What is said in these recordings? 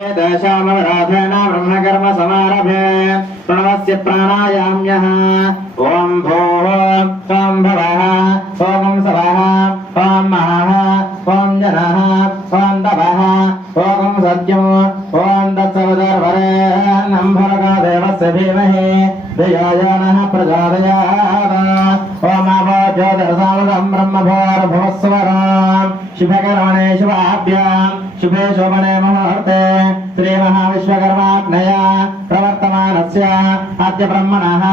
दशामराधेन ब्रह्मकर्म समारभे प्रणवस्य प्राणायाम्यः ओम भूः ओम भवः ओम सवः ओम महः ओम जनः ओम तपः ओम सत्यम् ओम तत्सवितुर्वरेण्यं भर्गो देवस्य धीमहि धियो यो नः प्रचोदयात् ओम अभो ज्योतिर्सामदं ब्रह्मभूर्भुवस्वरं शुभकर्मणे शुभाभ्यां शुभे शोभने मुहूर्ते श्री महाविश्वकर्माग्नया प्रवर्तमानस्य अद्य ब्रह्मणः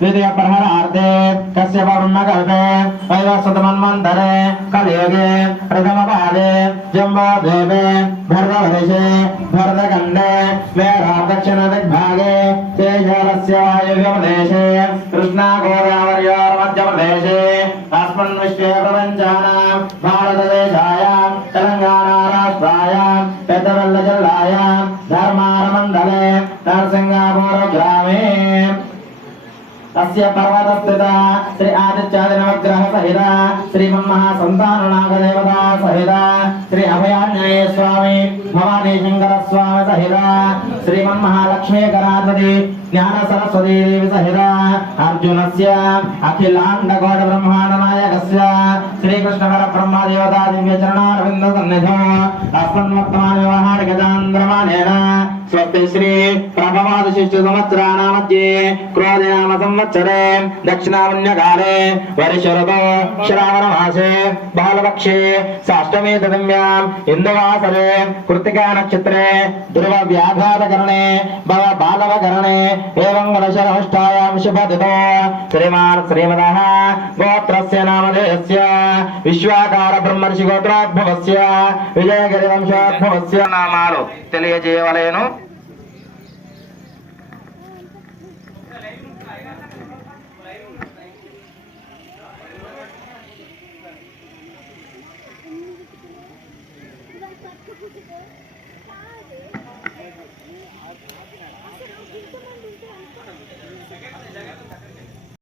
द्वितीय प्रहरार्थे कस्य ब्रह्मकल्पे वैवस्वतमन्वन्तरे कलियुगे प्रथमपादे जम्बोद्वीपे भरतवर्षे भरतखण्डे मेघादक्षिणदिग्भागे तेजोलस्य वायुव्यप्रदेशे कृष्णागोदावर्योर्मध्यप्रदेशे अस्मिन् विश्वे प्रपञ्चानां भारतदेशायां तेलङ्गाना राष्ट्रायां पेदरल्लजिल्लायां धर्मारमण्डले नरसिंगापुर ग्रामे अस्य पर्वतस्थिता श्री आदित्यादिनवग्रह सहिता श्रीमन्महासन्ताननागदेवता सहिता श्री अभयान्याय स्वामी भवानी शंकर स्वामी सहिता श्रीमन्महालक्ष्मी गणाधिपति ज्ञान सरस्वती देवी सहिता अर्जुनस्य अखिलाण्डकोटि ब्रह्माण्ड नायकस्य श्रीकृष्ण परब्रह्म देवता दिव्य चरणारविन्द सन्निधौ अस्मन् वर्तमान व्यवहारिक चान्द्रमानेन स्वस्ति श्री प्रभवाद शिष्ट संवत्सराणां मध्ये क्रोधे नाम संवत्सरे दक्षिणामन्यकाले वर्षऋतौ श्रावणमासे बालपक्षे साष्टमी तदम्याम् इन्दुवासरे कृत्तिका नक्षत्रे ध्रुवव्याघातकरणे बालवकरणे एवं वर्षाष्टायां शुभतिथौ श्रीमान् श्रीमदः गोत्रस्य नामधेयस्य विश्वाकार ब्रह्मर्षि गोत्रोद्भवस्य विजयगिरिवंशोद्भवस्य नामाలు తెలియజేయవలెను।